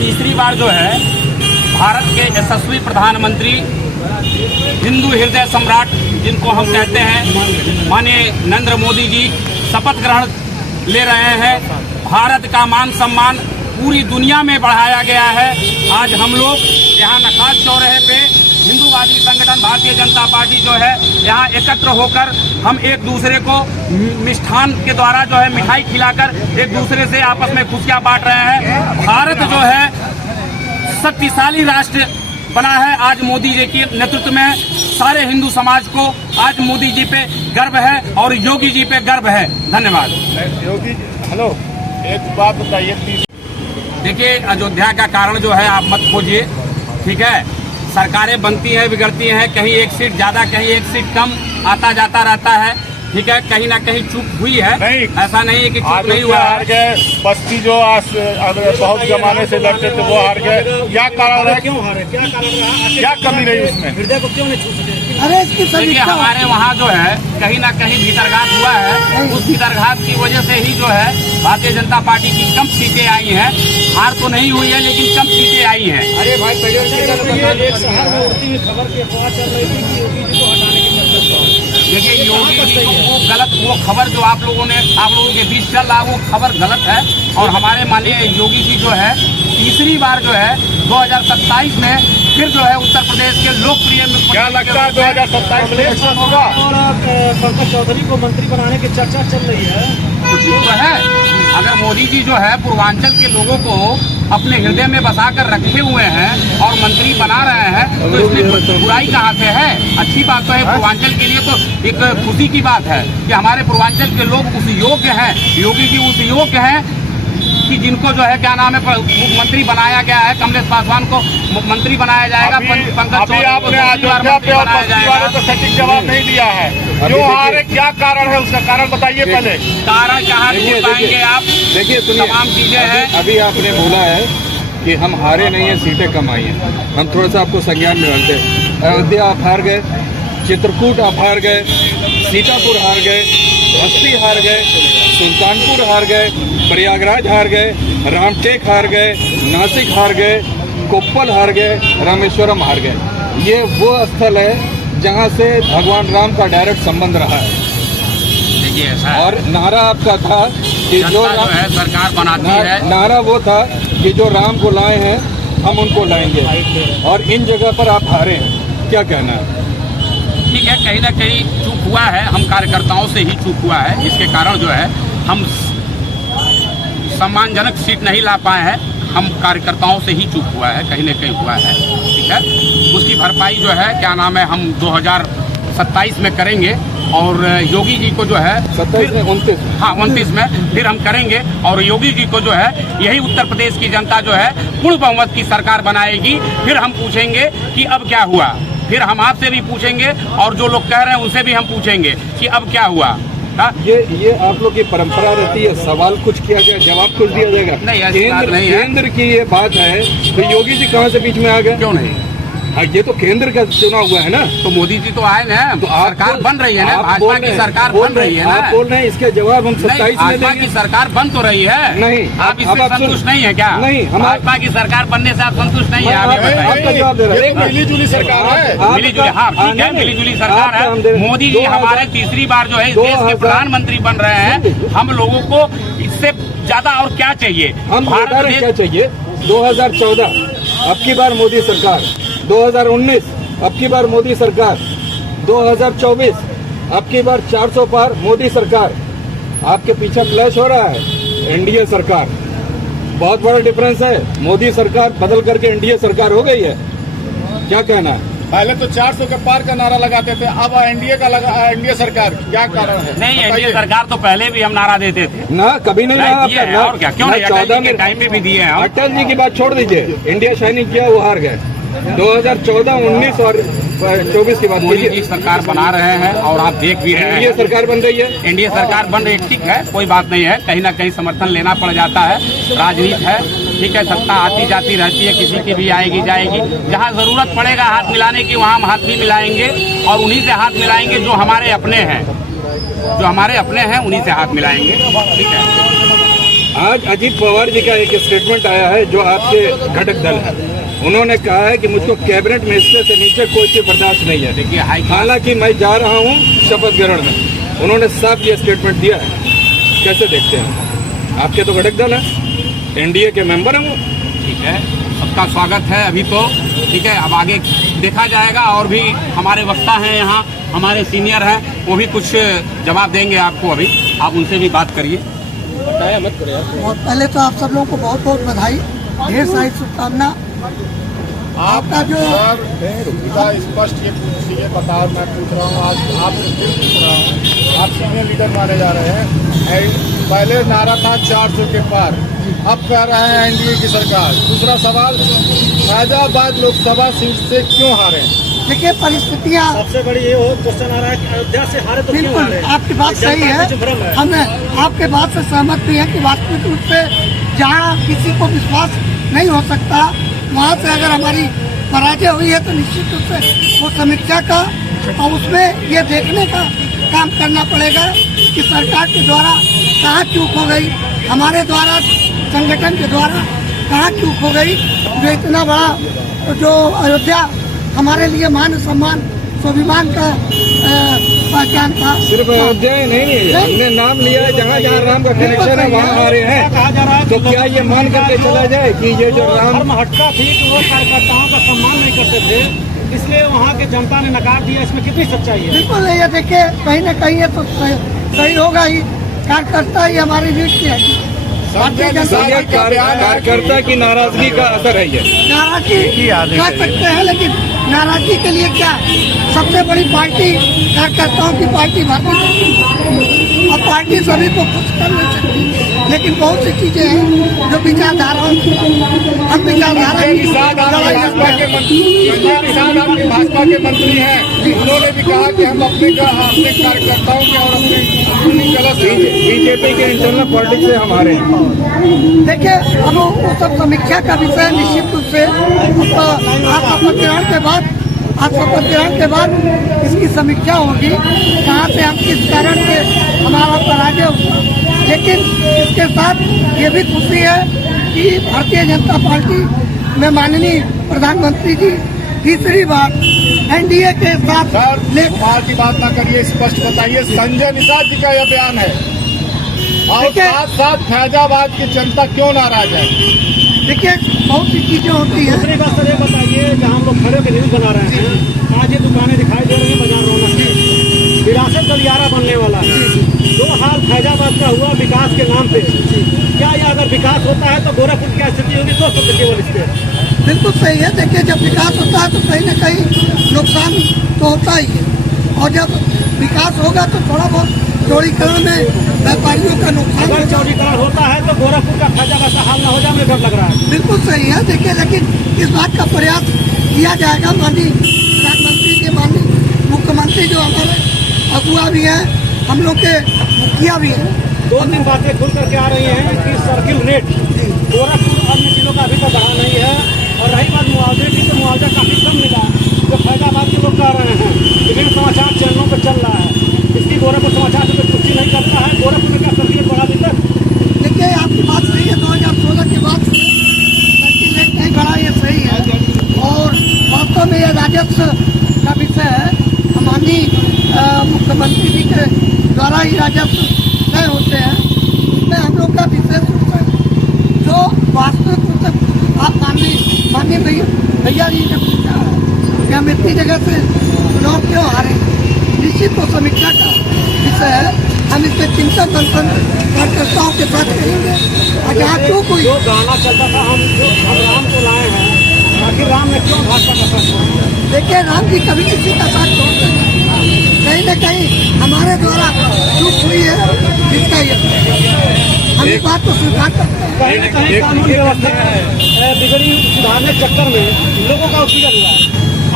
तीसरी बार जो है भारत के यशस्वी प्रधानमंत्री, हिंदू हृदय सम्राट जिनको हम कहते हैं, माननीय नरेंद्र मोदी जी शपथ ग्रहण ले रहे हैं। भारत का मान सम्मान पूरी दुनिया में बढ़ाया गया है। आज हम लोग यहाँ नखास चौराहे पे हिंदूवादी संगठन भारतीय जनता पार्टी जो है यहाँ एकत्र होकर हम एक दूसरे को मिष्ठान के द्वारा जो है मिठाई खिलाकर एक दूसरे से आपस में खुशियाँ बांट रहे हैं। भारत जो है शक्तिशाली राष्ट्र बना है आज मोदी जी के नेतृत्व में। सारे हिंदू समाज को आज मोदी जी पे गर्व है और योगी जी पे गर्व है। धन्यवाद। योगी हेलो, एक बात बताइए। देखिए, अयोध्या का कारण जो है आप मत खोजिए, ठीक है। सरकारें बनती हैं, बिगड़ती हैं, कहीं एक सीट ज़्यादा कहीं एक सीट कम आता जाता रहता है, ठीक है। कहीं ना कहीं चूक हुई है, नहीं ऐसा नहीं है कि चूक नहीं हुआ। हार गए बस्ती जो आज बहुत जमाने से लड़ते थे वो हार गए। क्या कारण रहा? क्यों हारे? क्या कारण रहा? क्या कमी रही उसमें? हृदय को क्यों नहीं छू सके? देखिए, हमारे वहाँ जो है कहीं ना कहीं भीतरघात हुआ है। उस भीतरघात की वजह से ही जो है भारतीय जनता पार्टी की कम सीटें आई हैं। हार तो नहीं हुई है लेकिन कम सीटें आई हैं। अरे भाई, एक शहर में उड़ती हुई खबर की अफवाह चल रही थी कि योगी जी को हटाने की चर्चा। देखिए, योगी जी को वो खबर जो आप लोगों के बीच चल रहा वो खबर गलत है। और हमारे माननीय योगी जी जो है तीसरी बार जो है 2027 में फिर जो है उत्तर प्रदेश के लोकप्रिय क्या लगता है 2027 में होगा? पंकज चौधरी को मंत्री बनाने की चर्चा चल रही है। कुछ तो है। अगर मोदी जी जो है पूर्वांचल के लोगों को अपने हृदय में बसाकर रखे हुए हैं और मंत्री बना रहे हैं तो इसमें बुराई कहाँ से है? अच्छी बात तो है। पूर्वांचल के लिए तो एक खुशी की बात है कि हमारे पूर्वांचल के लोग उस योग्य हैं, योगी जी उस योग्य हैं कि जिनको जो है क्या नाम है मुख्यमंत्री बनाया गया है। कमलेश पासवान को मुख्यमंत्री बनाया जाएगा। पंकज चौधरी आपने अयोध्या पे और बस्ती वालों को सटीक जवाब नहीं दिया है। जो हारे क्या कारण है उसका कारण बताइए पहले। कारण कहाँ बताएंगे आप? देखिए, तमाम चीजें हैं। अभी आपने बोला है कि हम हारे नहीं है, सीटें कम आई हैं। हम थोड़ा सा आपको संज्ञान में डालते हैं। अयोध्या आप हार गए, चित्रकूट आप हार गए, सीतापुर हार गए, बस्ती हार गए, सुल्तानपुर हार गए, प्रयागराज हार गए, रामटेक हार गए, नासिक हार गए, कोप्पल हार गए, रामेश्वरम हार गए। ये वो स्थल है जहाँ से भगवान राम का डायरेक्ट संबंध रहा है। देखिए, ऐसा और नारा आपका था कि जो है सरकार बनाती है, नारा वो था कि जो राम को लाए हैं हम उनको लाएंगे, और इन जगह पर आप हारे हैं। क्या कहना है? ठीक है, कहीं ना कहीं चूक हुआ है। हम कार्यकर्ताओं से ही चूक हुआ है, जिसके कारण जो है हम सम्मानजनक सीट नहीं ला पाए हैं। हम कार्यकर्ताओं से ही चूक हुआ है, कहीं न कहीं हुआ है, ठीक है। उसकी भरपाई जो है क्या नाम है हम 2027 में करेंगे। और योगी जी को जो है 29 में फिर हम करेंगे। और योगी जी को जो है यही उत्तर प्रदेश की जनता जो है पूर्ण बहुमत की सरकार बनाएगी। फिर हम पूछेंगे कि अब क्या हुआ। फिर हम आपसे भी पूछेंगे और जो लोग कह रहे हैं उनसे भी हम पूछेंगे कि अब क्या हुआ। ये आप लोग की परंपरा रहती है, सवाल कुछ किया जाए जवाब कुछ दिया जाएगा। नहीं, केंद्र की ये बात है तो योगी जी कहाँ से बीच में आ गए? क्यों नहीं? ये तो केंद्र का चुनाव हुआ है ना, तो मोदी जी तो आए ना, तो सरकार बन रही है ना, भाजपा की सरकार बन रही है ना। आप बोल रहे हैं इसके जवाब हम 27 में भाजपा की सरकार बन तो रही है। नहीं, आप इससे संतुष्ट नहीं है क्या? नहीं, भाजपा की सरकार बनने से आप संतुष्ट नहीं है? आपका जवाब दे रहे हैं। मिली-जुली सरकार है, मिली-जुली, हाँ ठीक है, मिली-जुली सरकार है। मोदी जी हमारे तीसरी बार जो है इस देश के प्रधानमंत्री बन रहे हैं। हम लोगों को इससे ज्यादा और क्या चाहिए? हम बता रहे क्या चाहिए? 2014 अब की बार मोदी सरकार, 2019 अब की बार मोदी सरकार, 2024 अब की बार 400 पार मोदी सरकार। आपके पीछे क्लैश हो रहा है एनडीए सरकार। बहुत बड़ा डिफरेंस है। मोदी सरकार बदल करके एनडीए सरकार हो गई है। क्या कहना है? पहले तो 400 के पार का नारा लगाते थे, अब एनडीए का लगा। एनडीए सरकार क्या कारण है? नहीं, एनडीए सरकार तो पहले भी हम नारा देते थे ना, कभी नहीं और क्या, क्यों नहीं? 14 में टाइम में भी दिए हैं। अटल जी की बात छोड़ दीजिए, इंडिया शाइनिंग किया वो हार गए। 2014, 19 और 24 की बात मोदी जी सरकार बना रहे हैं और आप देख भी रहे हैं। एनडीए सरकार बन रही है। एनडीए सरकार बन रही है, ठीक है, कोई बात नहीं है। कहीं ना कहीं समर्थन लेना पड़ जाता है, राजनीति है, ठीक है। सत्ता आती जाती रहती है, किसी की भी आएगी जाएगी। जहाँ जरूरत पड़ेगा हाथ मिलाने की वहाँ हम हाथ भी मिलाएंगे और उन्हीं से हाथ मिलाएंगे जो हमारे अपने हैं, उन्हीं से हाथ मिलाएंगे, ठीक है। आज अजीत पवार जी का एक स्टेटमेंट आया है जो आपके घटक दल है, उन्होंने कहा है कि मुझको कैबिनेट मिनिस्टर से नीचे कोई चीज बर्दाश्त नहीं है। देखिए हालांकि मैं जा रहा हूं शपथ ग्रहण में, उन्होंने साफ ये स्टेटमेंट दिया है। कैसे देखते हैं? आपके तो घटक दल है, एनडीए के मेंबर हैं वो। ठीक है, सबका स्वागत है अभी तो। ठीक है, अब आगे देखा जाएगा। और भी हमारे वक्ता हैं यहाँ, हमारे सीनियर हैं, वो भी कुछ जवाब देंगे आपको। अभी आप उनसे भी बात करिए। बहुत पहले तो आप सब लोगों को बहुत बहुत बधाई, ढेर सारी शुभकामना। आपका जो स्पष्ट ये बताओ, मैं पूछ रहा हूँ, आज आपसे फिर पूछ रहा हूँ, आप सीनियर लीडर माने जा रहे हैं। पहले नारा था 400 के पार, अब कह रहे हैं एनडीए की सरकार। दूसरा सवाल, फैजाबाद लोकसभा सीट से क्यों हारे? देखिए परिस्थितियाँ, सबसे बड़ी ये क्वेश्चन आ रहा है कि अयोध्या से हारे तो क्यों बिल्कुल हारे? आपकी बात सही है, हम आपके बात से सहमत भी है कि वास्तविक रूप से जहाँ किसी को विश्वास नहीं हो सकता, वहाँ से अगर हमारी पराजय हुई है तो निश्चित रूप से वो समीक्षा का और उसमें ये देखने का काम करना पड़ेगा कि सरकार के द्वारा कहाँ चूक हो गई, हमारे द्वारा संगठन के द्वारा कहाँ चूक हो गई। जो इतना बड़ा जो अयोध्या हमारे लिए मान सम्मान स्वाभिमान का पहचान था। सिर्फ अयोध्या ही नहीं, हमने नाम लिया है जहाँ जहाँ राम का कनेक्शन है वहाँ आ रहे हैं। कहा जा रहा है तो क्या ये मान करके चला जाए कि ये जो राम धर्म हटका थी कि वो कार्यकर्ताओं का सम्मान नहीं करते थे, इसलिए वहाँ के जनता ने नकार दिया? इसमें कितनी सच्चाई है? बिल्कुल ये देखिए, कहीं न कहीं ये तो सही होगा ही। कार्यकर्ता ही हमारी रीढ़ की हड्डी, भारतीय जनता कार्यकर्ता की नाराजगी का असर है ये। नाराजगी कह सकते हैं, लेकिन नाराजगी के लिए क्या, सबसे बड़ी पार्टी कार्यकर्ताओं की पार्टी भारतीय जनता पार्टी, और पार्टी सभी को खुश कर नहीं सकती, लेकिन बहुत सी चीजें हैं जो विचारधाराओं हम विचारधारा भाजपा के मंत्री हैं, उन्होंने भी कहा कि हम अपने कार्यकर्ताओं के और अपने बीजेपी के इंटरनल पॉलिटिक्स से हमारे देखिए, अब वो सब समीक्षा का विषय निश्चित रूप से आज शपथ ग्रहण के बाद इसकी समीक्षा होगी, कहाँ से हम किस कारण से हमारा पराजय हुआ। लेकिन इसके साथ ये भी खुशी है कि भारतीय जनता पार्टी में माननीय प्रधानमंत्री जी तीसरी बार एनडीए के साथ कुमार की बात ना करिए, स्पष्ट बताइए। संजय निषाद जी का यह बयान है, और साथ साथ फैजाबाद की जनता क्यों नाराज है? देखिए, बहुत सी चीजें होती हैं। दूसरी बात सर ये बताइए, जहाँ हम लोग खड़े होकर न्यूज बना रहे हैं, आज ये दुकानें दिखाई दे रही हैं, बाजार रौनक है, विरासत गलियारा बनने वाला है। जो हाल फैजाबाद का हुआ विकास के नाम पे, क्या ये अगर विकास होता है तो गोरखपुर की क्या स्थिति होगी? 2 शब्द केवल इस पे। बिल्कुल सही है। देखिए, जब विकास होता है तो कहीं न कहीं नुकसान तो होता ही है, और जब विकास होगा तो थोड़ा बहुत चौड़ीकरण में व्यापारियों का नुकसान। अगर चौड़ीकरण होता है तो गोरखपुर का फैजाबाद का हाल न हो जाए, मुझे डर लग रहा है। बिल्कुल सही है। देखिए, लेकिन इस बात का प्रयास किया जाएगा। माननीय प्रधानमंत्री जी, माननीय मुख्यमंत्री जो हमारे अगुआ भी हैं, हम लोग के मुखिया भी हैं, 2-3 बातें खुल करके आ रही हैं कि सर्किल रेट गोरखपुर अन्य जिलों का अभी तक बढ़ा नहीं है। और रही बात मुआवजे की, तो मुआवजा काफी कम मिला जो फैजाबाद के लोग कह रहे हैं। विभिन्न समाचार चैनलों पर चल रहा है, इसकी गोरखपुर समाचार से पुष्टि नहीं करता है। गोरखपुर में क्या सर्किल बढ़ा अभी तक? देखिए, आपकी बात सही है। 2016 के बाद सर्किल रेट नहीं बढ़ा, ये सही है। और वास्तव में यह राजस्व का विषय है। माननीय मुख्यमंत्री जी के द्वारा ही राजस्व तय होते हैं। इसमें हम लोग का विशेष रूप से जो वास्तविक रूप से आप माननीय भैया जी ने पूछा है कि हम इतनी जगह से चुनाव क्यों हारे, निश्चित तो समीक्षा का विषय है। हम इस पर चिंतन मंथन कार्यकर्ताओं के साथ करेंगे। और जहाँ क्यों कोई जो गाना चलता था, हम राम को लाए हैं, आखिर राम ने क्यों भाजपा का साथ छोड़ा? देखिए, राम जी कभी किसी का साथ छोड़ते नहीं, कहीं न कहीं हमारे द्वारा चूक हुई है, जिसका ये हम इस बात को स्वीकार करते हैं। कहीं न कहीं कानून व्यवस्था बिगड़ी सुधारने के चक्कर में लोगों का उत्पीड़न हुआ है।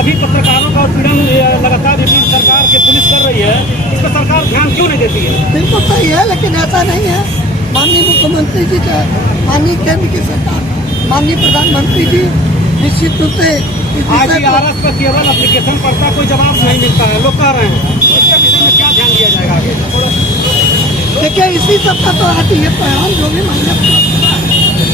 अभी पत्रकारों का उत्पीड़न लगातार विभिन्न सरकार के पुलिस कर रही है, इस पर सरकार ध्यान क्यों नहीं देती है? बिल्कुल सही है, लेकिन ऐसा नहीं है। माननीय मुख्यमंत्री जी का, माननीय केंद्र की सरकार, माननीय प्रधानमंत्री जी निश्चित रूप से IGRS पर केवल एप्लीकेशन पड़ता, कोई जवाब नहीं मिलता है, लोग कह रहे हैं। इसके विषय में क्या ध्यान दिया जाएगा आगे? देखिए इसी सबका तो आज ये परिणाम जो भी मान्य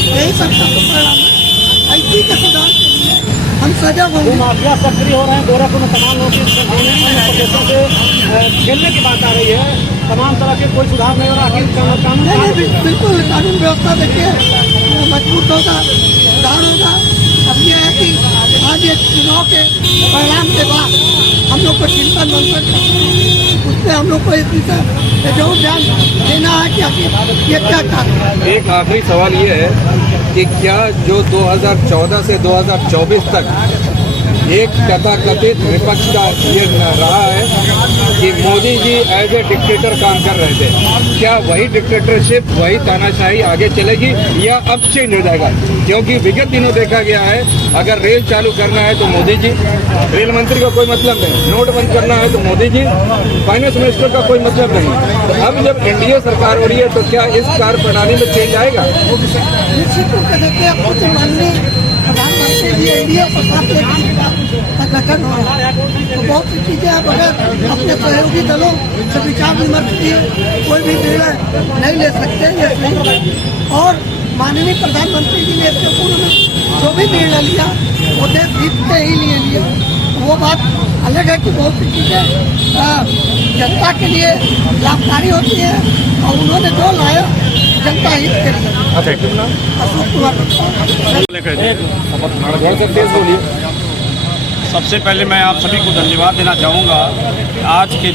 यही सबका तो परिणाम है। इसी के सुधार के लिए हम सजग होंगे। माफिया सक्रिय हो रहे हैं। गोरखपुर में तमाम लोग प्रदेशों से खेलने की बात आ रही है। तमाम तरह के कोई सुधार नहीं हो रहा। कानून नहीं, बिल्कुल कानून व्यवस्था देखिए मजबूत होगा, सुधार होगा। अब यह है कि आज ये चुनाव के परिणाम के बाद हम लोग को चिंता मंथन उसमें हम लोग को इस विषय जरूर ध्यान देना है कि आखिर ये क्या कारण है। एक आखिरी सवाल ये है कि क्या जो 2014 से 2024 तक एक तथाकथित विपक्ष का ये रहा है कि Modi ji as a dictator काम कर रहे थे, क्या वही डिक्टेटरशिप, वही तानाशाही आगे चलेगी या अब चेंज हो जाएगा? क्योंकि विगत दिनों देखा गया है, अगर रेल चालू करना है तो मोदी जी, रेल मंत्री का कोई मतलब नहीं, नोट बंद करना है तो मोदी जी, फाइनेंस मिनिस्टर का कोई मतलब नहीं। अब जब एनडीए सरकार हो रही है तो क्या इस कार्य प्रणाली में चेंज आएगा? निश्चित रूप से देखिए कुछ माननीय प्रधानमंत्री जी एनडीए सरकार का गठन हो रहा है तो बहुत सी चीजें आप अगर अपने सहयोगी दलों से विचार विमर्श किए कोई भी निर्णय नहीं ले सकते ये नहीं। और माननीय प्रधानमंत्री जी ने इसके पूर्व में जो भी निर्णय लिया वो देश हित के ही लिए लिया। वो बात अलग है कि बहुत सी चीजें जनता के लिए लाभकारी होती है और उन्होंने जो लाया जनता हित के लिए। अशोक कुमार तेज बोलिए। सबसे पहले मैं आप सभी को धन्यवाद देना चाहूँगा। आज के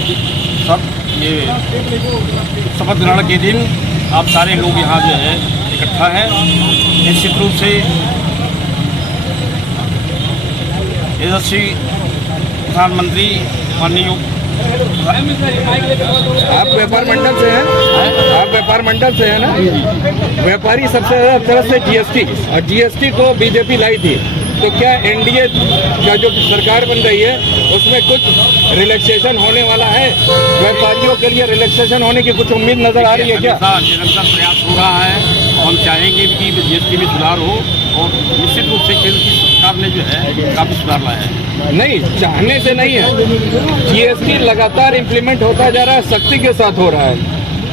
ये शपथ ग्रहण के दिन आप सारे लोग यहाँ जो है इकट्ठा हैं। निश्चित रूप से यशस्वी प्रधानमंत्री माननीय आप व्यापार मंडल से हैं? आप व्यापार मंडल से हैं ना? व्यापारी सबसे ज्यादा तरफ से जीएसटी, और जीएसटी को बीजेपी लाई थी, तो क्या एनडीए का जो सरकार बन रही है उसमें कुछ रिलैक्सेशन होने वाला है? व्यापारियों के लिए रिलैक्सेशन होने की कुछ उम्मीद नजर आ रही है क्या? निरंतर प्रयास हो रहा है और हम चाहेंगे कि जीएसटी में सुधार हो और निश्चित रूप से केंद्र की सरकार ने जो है काफी सुधार लाया है। नहीं, चाहने से नहीं है, जीएसटी लगातार इम्प्लीमेंट होता जा रहा है, सख्ती के साथ हो रहा है।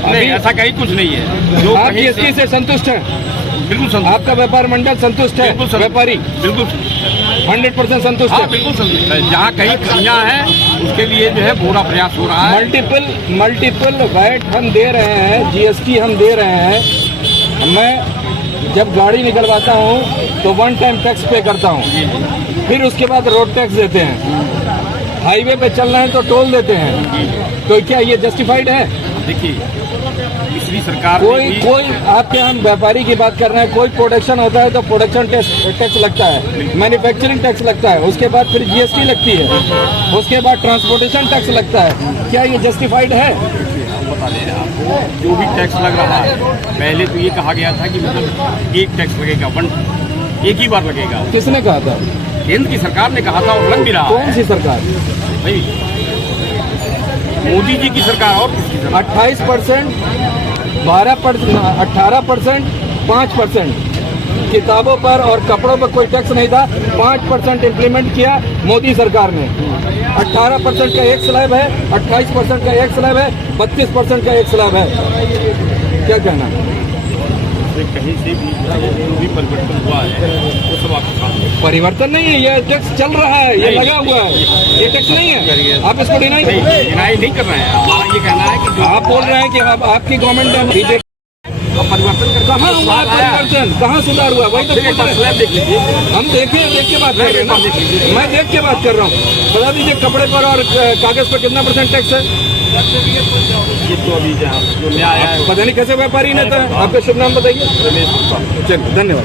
नहीं, ऐसा कहीं कुछ नहीं है। जो आप जीएसटी से संतुष्ट हैं? बिल्कुल संतुष्ट। आपका व्यापार मंडल संतुष्ट है? व्यापारी बिल्कुल 100% संतुष्ट है? बिल्कुल संतुष्ट है। जहाँ कहीं कमियाँ हैं उसके लिए जो है पूरा प्रयास हो रहा है। मल्टीपल वैट हम दे रहे हैं, जीएसटी हम दे रहे हैं। मैं जब गाड़ी निकलवाता हूँ तो वन टाइम टैक्स पे करता हूँ, फिर उसके बाद रोड टैक्स देते हैं, हाईवे पे चल रहे हैं तो टोल देते हैं। तो क्या ये जस्टिफाइड है? देखिए पिछली सरकार कोई आपके हम व्यापारी की बात कर रहे हैं, कोई प्रोडक्शन होता है तो प्रोडक्शन टैक्स लगता है, मैन्युफैक्चरिंग टैक्स लगता है, उसके बाद फिर जीएसटी लगती है, उसके बाद ट्रांसपोर्टेशन टैक्स लगता है। क्या ये जस्टिफाइड है? बता दें आपको, जो भी टैक्स लग रहा है, पहले तो ये कहा गया था कि मतलब एक टैक्स लगेगा, एक ही बार लगेगा। किसने कहा था? केंद्र की सरकार ने कहा था और लग भी रहा है। कौन सी सरकार? भाई मोदी जी की सरकार और किसकी सरकार? 28%, 12%, 18%, 5% किताबों पर और कपड़ों पर कोई टैक्स नहीं था, 5% इम्प्लीमेंट किया मोदी सरकार ने। 18% का एक स्लैब है, 28% का एक स्लैब है, 32% का एक स्लैब है। क्या कहना? कहीं से भी जो भी परिवर्तन हुआ है वो सब आपके सामने। परिवर्तन नहीं है, ये टैक्स चल रहा है, ये लगा हुआ है, ये टैक्स नहीं है। आप इसको डिनाई नहीं कर रहे हैं। हमारा ये कहना है कि जो आप बोल रहे हैं कि आपकी गवर्नमेंट में बीजेपी परिवर्तन कर कहाँ हुआ? परिवर्तन कहाँ सुधार हुआ? वही तो देख लीजिए। हम देख के बात कर रहे हैं ना, मैं देख के बात कर रहा हूँ। बता दीजिए कपड़े पर और कागज पर कितना % टैक्स है? ये तो अभी जो न्याय है पता नहीं कैसे व्यापारी ने था। आपका शुभ नाम बताइए। चलिए, धन्यवाद।